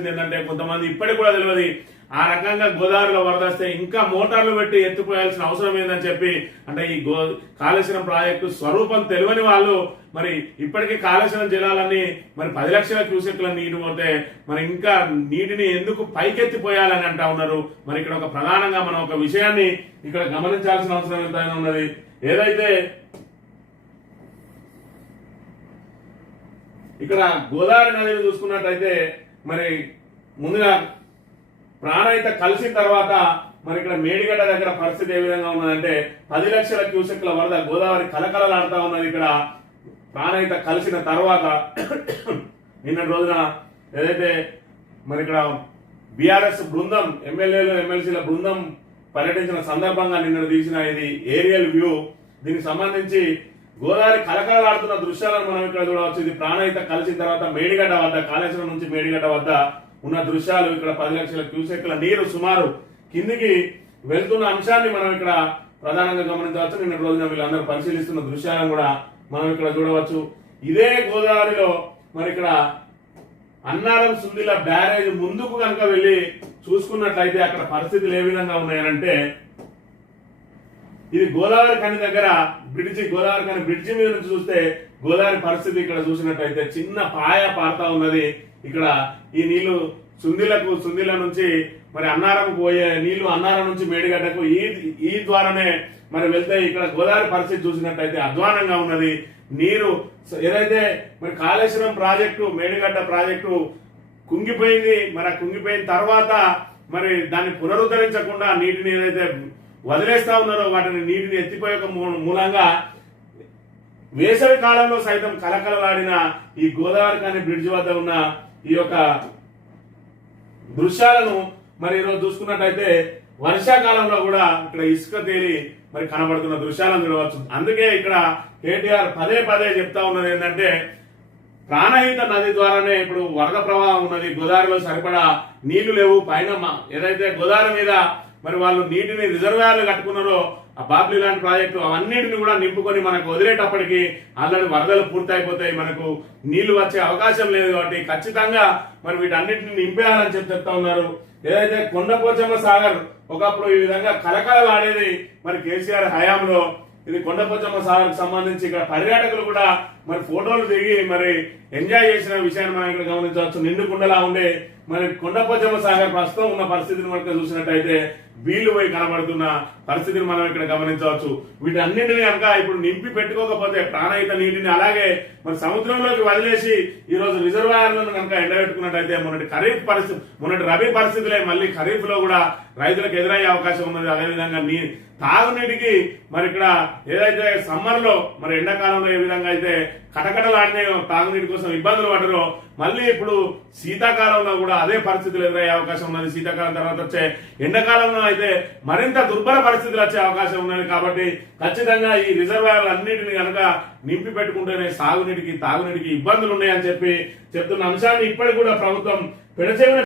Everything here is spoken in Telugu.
ఏంటంటే కొంతమంది ఇప్పటికి కూడా తెలియదు ఆ రకంగా గోదావరిలో వరద వస్తే ఇంకా మోటార్లు పెట్టి ఎత్తిపోయాల్సిన అవసరం ఏందని చెప్పి అంటే ఈ కాళేశ్వరం ప్రాజెక్టు స్వరూపం తెలియని వాళ్ళు మరి ఇప్పటికీ కాళేశ్వరం జిల్లాలన్నీ మరి 10 లక్షల క్యూసెక్ల నీరు పోతే మరి ఇంకా నీటిని ఎందుకు పైకెత్తిపోయాలని అంటా ఉన్నారు. మరి ఇక్కడ ఒక ప్రధానంగా మనం ఒక విషయాన్ని ఇక్కడ గమనించాల్సిన అవసరం ఎంతైనా ఉన్నది. ఏదైతే ఇక్కడ గోదావరి నదిని చూసుకున్నట్టయితే మరి ముందుగా ప్రాణహిత కలిసిన తర్వాత మరి ఇక్కడ మేడిగడ్డ దగ్గర పరిస్థితి ఏ విధంగా ఉన్నదంటే 10 లక్షల క్యూసెక్ల వరద గోదావరి కలకలలాడుతా ఉన్నది. ఇక్కడ ప్రాణహిత కలిసిన తర్వాత నిన్నటి రోజున ఏదైతే మరి ఇక్కడ బీఆర్ఎస్ బృందం ఎమ్మెల్యేలు ఎమ్మెల్సీల బృందం పర్యటించిన సందర్భంగా నిన్న తీసిన ఇది ఏరియల్ వ్యూ. దీనికి సంబంధించి గోదావరి కలకలలాడుతున్న దృశ్యాలను మనం ఇక్కడ చూడవచ్చు. ఇది ప్రాణహిత కలిసిన తర్వాత మేడిగడ్డ వద్ద కాళేశ్వరం నుంచి మేడిగడ్డ వద్ద ఉన్న దృశ్యాలు. ఇక్కడ 10 లక్షల క్యూసెక్ల నీరు సుమారు కిందికి వెళ్తున్న అంశాన్ని మనం ఇక్కడ ప్రధానంగా గమనించవచ్చు. నిన్న రోజున వీళ్ళందరూ పరిశీలిస్తున్న దృశ్యాలను కూడా మనం ఇక్కడ చూడవచ్చు. ఇదే గోదావరిలో మరి ఇక్కడ అన్నారం సుందిల బ్యారేజ్ ముందుకు కనుక వెళ్లి చూసుకున్నట్లయితే అక్కడ పరిస్థితులు ఏ విధంగా ఉన్నాయనంటే ఇది గోదావరి కని దగ్గర గోదావరి కని బ్రిడ్జి మీద నుంచి చూస్తే గోదావరి పరిస్థితి ఇక్కడ చూసినట్టయితే చిన్న పాయ పారుతా ఉన్నది. ఇక్కడ ఈ నీళ్లు సుందిల నుంచి మరి అన్నారంకు పోయే నీళ్లు అన్నారం నుంచి మేడిగడ్డకు ఈ ద్వారానే మరి వెళ్తే ఇక్కడ గోదావరి పరిస్థితి చూసినట్టయితే అధ్వానంగా ఉన్నది. నీరు ఏదైతే మరి కాళేశ్వరం ప్రాజెక్టు మేడిగడ్డ ప్రాజెక్టు కుంగిపోయింది. మరి కుంగిపోయిన తర్వాత మరి దాన్ని పునరుద్ధరించకుండా నీటిని ఏదైతే వదిలేస్తా ఉన్నారో వాటిని నీటిని ఎత్తిపోయే మూలంగా వేసవి కాలంలో సైతం కలకలలాడిన ఈ గోదావరి కాని బ్రిడ్జ్ వద్ద ఉన్న ఈ యొక్క దృశ్యాలను మరి ఈరోజు చూసుకున్నట్టయితే వర్షాకాలంలో కూడా ఇక్కడ ఇసుక తేలి మరి కనబడుతున్న దృశ్యాలను చూడవచ్చు. అందుకే ఇక్కడ కేటీఆర్ పదే చెప్తా ఉన్నది ఏంటంటే ప్రాణహిత నది ద్వారానే ఇప్పుడు వరద ప్రవాహం ఉన్నది. గోదావరిలో సరిపడా నీళ్లు లేవు. పైన ఏదైతే గోదావరి మీద మరి వాళ్ళు నీటిని రిజర్వాయర్లు కట్టుకున్నారో ఆ బాబ్లీ ల్యాండ్ ప్రాజెక్టు అవన్నిటిని కూడా నింపుకొని మనకు వదిలేటప్పటికి ఆల్రెడీ వరదలు పూర్తయిపోతాయి. మనకు నీళ్లు వచ్చే అవకాశం లేదు. కాబట్టి ఖచ్చితంగా మరి వీటన్నిటిని నింపేయాలని చెప్తా ఉన్నారు. ఏదైతే కొండపోచమ్మ సాగర్ ఒకప్పుడు ఈ విధంగా కలకలలాడేది మరి కేసీఆర్ హయాంలో ఇది కొండపోచమ్మ సాగర్ కు సంబంధించి ఇక్కడ పర్యాటకులు కూడా మరి ఫోటోలు దిగి మరి ఎంజాయ్ చేసిన విషయాన్ని మనం ఇక్కడ గమనించవచ్చు. నిండుకుండలా ఉండే మరి కొండపోచమ్మ సాగర్ ప్రస్తుతం ఉన్న పరిస్థితిని మనకు చూసినట్టయితే వీళ్లు పోయి కనబడుతున్న పరిస్థితిని మనం ఇక్కడ గమనించవచ్చు. వీటన్నింటినీ కనుక ఇప్పుడు నింపి పెట్టుకోకపోతే ప్రాణహిత నీటిని అలాగే మరి సముద్రంలోకి వదిలేసి ఈ రోజు రిజర్వాయర్లను కనుక ఎండబెట్టుకున్నట్టయితే మొన్నటి రబీ పరిస్థితులే మళ్ళీ ఖరీఫ్ లో కూడా రైతులకు ఎదురయ్యే అవకాశం ఉన్నది. అదేవిధంగా తాగునీటికి మరి ఇక్కడ ఏదైతే సమ్మర్ లో మరి ఎండాకాలంలో ఏ విధంగా అయితే కటకటలాడినే తాగునీటి కోసం ఇబ్బందులు పడరో మళ్ళీ ఇప్పుడు శీతాకాలంలో కూడా అదే పరిస్థితులు ఎదురయ్యే అవకాశం ఉన్నది. శీతాకాలం తర్వాత వచ్చే ఎండాకాలంలో అయితే మరింత దుర్భర పరిస్థితులు వచ్చే అవకాశం ఉన్నది. కాబట్టి ఖచ్చితంగా ఈ రిజర్వాయర్లు అన్నింటినీ కనుక నింపి పెట్టుకుంటేనే తాగునీటికి ఇబ్బందులు ఉన్నాయని చెప్తున్న అంశాన్ని ఇప్పటికి కూడా ప్రభుత్వం పెడచెవిన